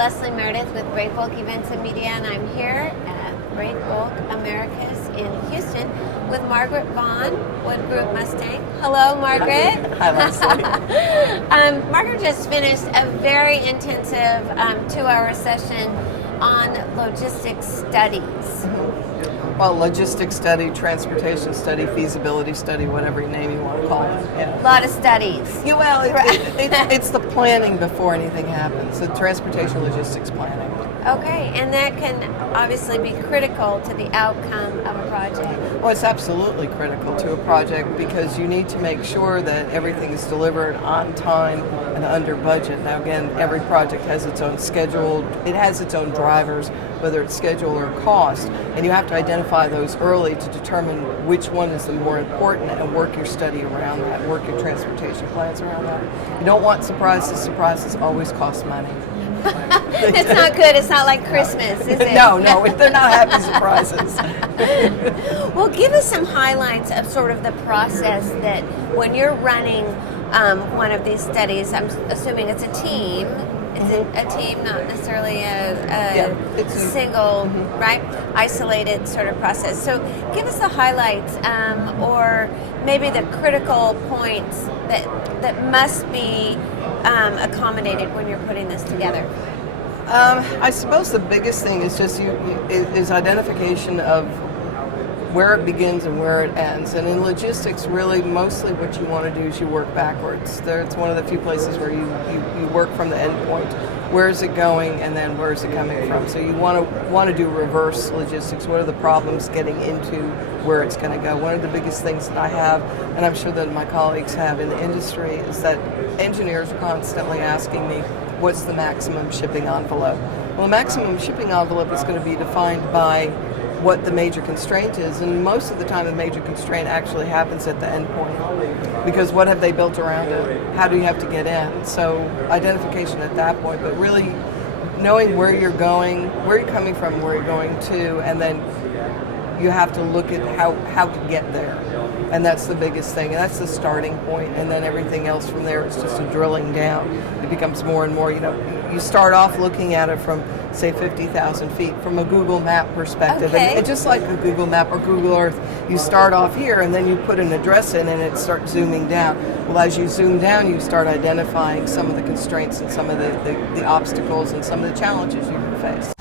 Leslie Meredith with Breakbulk Events and Media, and I'm here at Breakbulk Americas in Houston with Margaret Vaughn, Wood Group Mustang. Hello, Margaret. Hi, Leslie. Margaret just finished a very intensive 2-hour session on logistics studies. Well, logistics study, transportation study, feasibility study, whatever name you want to call it. Yeah. A lot of studies. Yeah, well, it's the planning before anything happens, the transportation logistics planning. Okay, and that can obviously be critical to the outcome of a project. Well, it's absolutely critical to a project because you need to make sure that everything is delivered on time and under budget. Now, again, every project has its own schedule. It has its own drivers, whether it's schedule or cost, and you have to identify those early to determine which one is the more important and work your study around that, work your transportation plans around that. You don't want surprises. Surprises always cost money. It's not good. It's not like Christmas, is it? No, they're not happy surprises. Well, give us some highlights of sort of the process that when you're running one of these studies, I'm assuming it's a team. Is it a team, not necessarily a single, right, isolated sort of process? So give us the highlights or maybe the critical points that must be accommodated when you're putting this together. I suppose the biggest thing is just is identification of where it begins and where it ends. And in logistics, really, mostly what you want to do is you work backwards. It's one of the few places where you work from the end point. Where is it going, and then where is it coming from? So you want to do reverse logistics. What are the problems getting into where it's going to go? One of the biggest things that I have, and I'm sure that my colleagues have in the industry, is that engineers are constantly asking me, what's the maximum shipping envelope? Well, the maximum shipping envelope is going to be defined by what the major constraint is, and most of the time the major constraint actually happens at the end point, because what have they built around it? How do you have to get in? So identification at that point, but really knowing where you're going, where you're coming from, where you're going to, and then you have to look at how to get there. And that's the biggest thing, and that's the starting point, and then everything else from there is just a drilling down. It becomes more and more, you start off looking at it from, say, 50,000 feet from a Google map perspective. Okay. And just like a Google map or Google Earth, you start off here and then you put an address in and it starts zooming down. Well, as you zoom down, you start identifying some of the constraints and some of the obstacles and some of the challenges you can face.